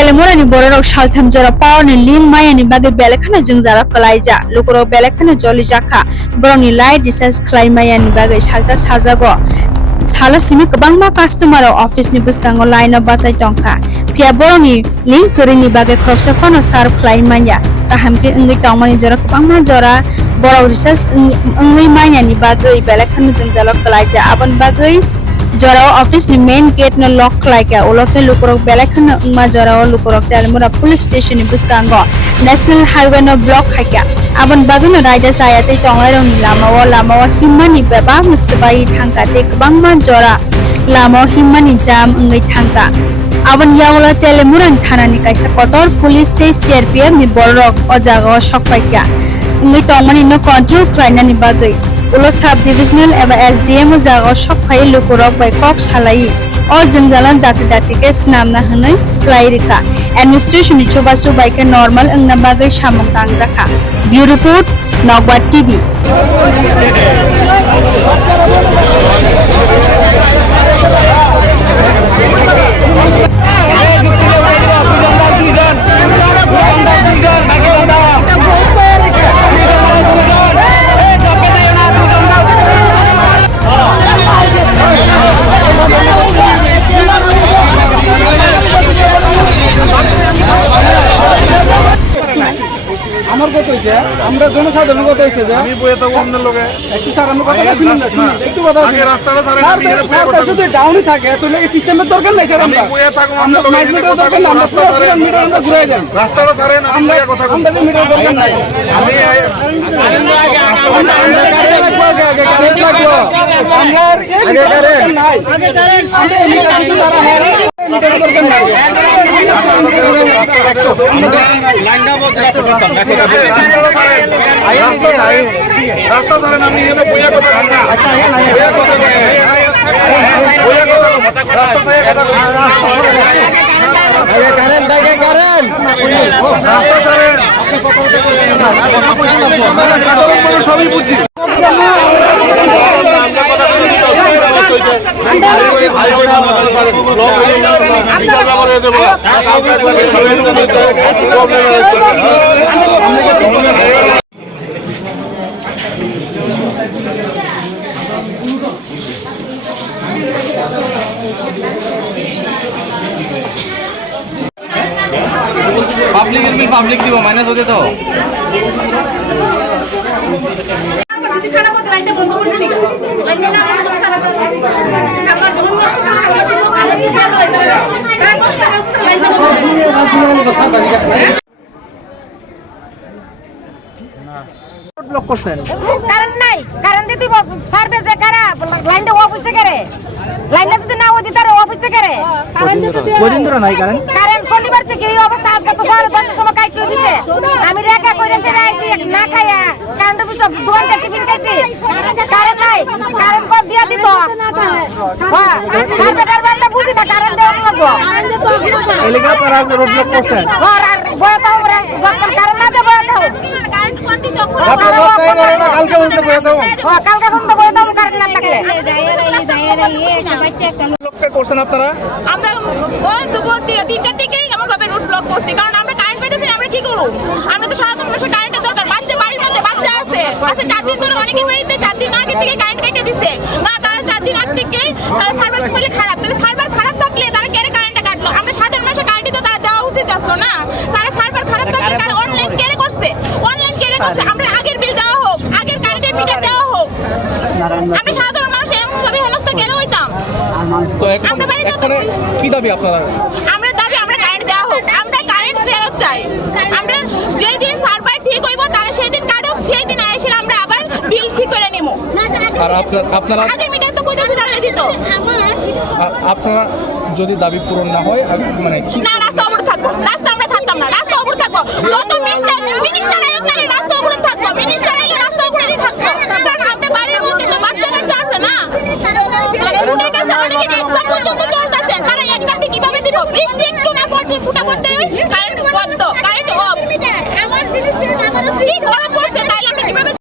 telemorani borok saltham jora powerni lim mayani bage belekhana jeng jara kalaija lukurok belekhana joli jakha borokni light research khlai mayani bage salsa sajago sala simi kwbangma customer office ni bwskango line of basai tongkha pia borokni link korini bage khoroksa phone serve khlai manya kahamke ongoi tongmani jora kwbangma jora borok research ongoi mayani bage belekhana jeng jara kalaija abon bage jora office ni main gate no lock khlaika uloke lukurok belekhana ongma jora lukurok telemora police station ni bwskango national highway no block khaika abon bagino raida sayate tonglai ni lamao himmani beba musbai thangka te kwbangma jora lamao himmani jam ongoi thangka abon yaula telemuran thanani kaisa kotor police te CRPF ni borok o jaga sokpaika ongoi tongmani no control khlainani bagai ulo sub divisional eba SDM o jaga sokpai lukurok bai kok salai o jengjalan dati ke snamna hanai klairika administration ni chobasu bai ke normal angna bagai samung tangjaka bureau report Nogbat TV আমার কত হইছে আমরা জনসাধারণ কত হইছে যে আমি বইয়ে থাকবো আপনার লগে একটু স্যার আমরা কথা শুনুন না একটু কথা আগে রাস্তাটা ছাড়েন আমি এর বইয়ে কথা যদি ডাউনই থাকে তাহলে এই সিস্টেমের দরকার নাই স্যার আমি আমরা বইয়ে থাকবো আপনার লগে মিটার দরকার না আমরা মিটার আমরা ঘুরে যাই রাস্তাটা ছাড়েন আমি বইয়ে কথা কই আমরা মিটার দরকার নাই আমি রাস্তা ছাড়েন আমি এনে বইয়ে কথা কই সবই বুঝছি পাবলিক দিব মাইনাস হতে তো ব্লক করছেন কারণ নাই কারণ দিদি সার্ভে যে কারা লাইনটা অফিসে করে লাইনটা যদি না ওদি তার অফিসে করে বরিন্দ্র নাই কারণ কারণ শনিবার থেকে এই অবস্থা আজকে তো 10টার সময় কাইটে দিছে আমি রেখা কইরা সেটা আইছি না খায়া কান্ড সব দোকানটা টিফিন খাইছি কারণ নাই কারণ কর দিয়া দিত হ্যাঁ সার্ভেটার বান্দা বুঝি না কারণ দেও লাগবো এলাকা তারা রোড ব্লক করছেন আর বয়তাও যখন কারণ না দেব বয়তাও কারণ কোনটি তো কালকে বলতে বয়তাও কালকে বন্ধ বয়তাও কারণ না থাকলে করছেন আপনারা আমরা ওই দুপুর দিয়ে 3টার দিকেই এমন ভাবে রুট ব্লক করছি কারণ আমরা কারেন্ট পাইতেছি না আমরা কি করব আমরা তো সাধারণ মানুষের কারেন্টের দরকার বাচ্চা বাড়ির মধ্যে বাচ্চা আছে 4 দিন ধরে অনেকের বাড়িতে 4 দিন আগে থেকে কারেন্ট কেটে দিছে না তারা 4 দিন আগে থেকে তারা সার্ভার বলে খারাপ তাহলে সার্ভার খারাপ থাকলে তারা কেড়ে কারেন্টটা কাটলো আমরা সাধারণ মানুষের কারেন্টই তো তারা দেওয়া উচিত আসলো না তারা সার্ভার খারাপ থাকলে তারা অনলাইন কেড়ে করছে আমরা আগের বিল দেওয়া হোক আগের কারেন্টের মিটার দেওয়া হোক আমরা সাধারণ মানুষ এমন ভাবে হেনস্থা কেন হইতাম আমরা বাড়িতে কি দাবি আপনারা আমরা দাবি আমরা কারেন্ট দেওয়া হোক আমরা কারেন্ট ফেরত চাই আমরা যেই দিন সার্ভার ঠিক হইব তারা সেই দিন কাটুক সেই দিন এসে আমরা আবার বিল ঠিক করে নিব আর আপনারা আগে মিটার তো কইতাছি তারা দিত আপনারা যদি দাবি পূরণ না হয় মানে না রাস্তা অবরোধ থাকবো রাস্তা আমরা ছাড়তাম না রাস্তা অবরোধ থাকবো যত মিনিস্টার আয়োগ না রাস্তা